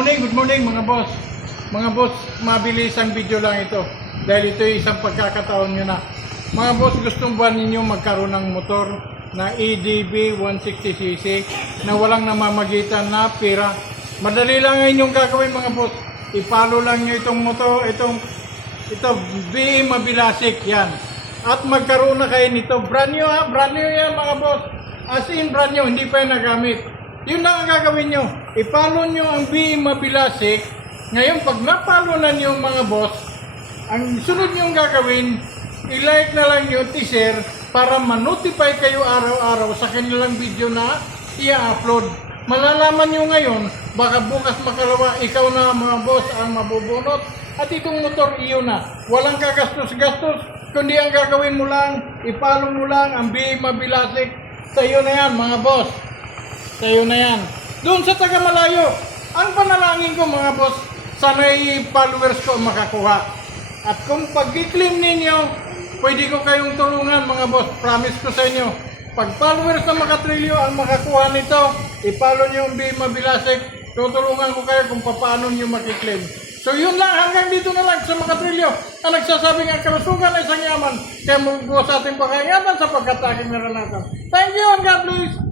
Good morning mga boss. Mga boss, mabilis ang video lang ito. Dahil ito ay isang pagkakataon nyo na. Mga boss, gustong ba ninyo magkaroon ng motor na EDB 160cc na walang namamagitan na pera? Madali lang ngayon yung gagawin mga boss. Ipalo lang nyo itong motor, ito BM Mabilasik yan. At magkaroon na kayo nito. Brand new ha, brand new yan mga boss. As in brand new, hindi pa yung nagamit. Yun lang ang gagawin nyo. Ipalo nyo ang BM Mabilasik. Ngayon, pag napalo na nyo mga boss, ang sunod nyo gagawin, i-like na lang nyo, share para ma-notify kayo araw-araw sa kanilang video na i-upload. Malalaman nyo ngayon, baka bukas makalawa, ikaw na mga boss ang mabubunot. At itong motor, iyo na. Walang kagastos-gastos, kundi ang gagawin mo lang, ipalo mo lang ang BM Mabilasik. Sa iyo na yan mga boss. Sa'yo na yan. Doon sa taga malayo, ang panalangin ko mga boss, sana'y followers ko makakuha. At kung pag-claim ninyo, pwede ko kayong tulungan mga boss. Promise ko sa inyo. Pag followers na makatrilyo ang makakuha nito, ipalo nyo yung BM Mabilasik, tutulungan ko kayo kung paano nyo makiklaim. So yun lang, hanggang dito na lang sa makatrilyo. Ang nagsasabing ang kalusugan ay isang yaman, kaya magbuwa sa ating pangangatan sa pagkataking naranasan. Thank you and God bless!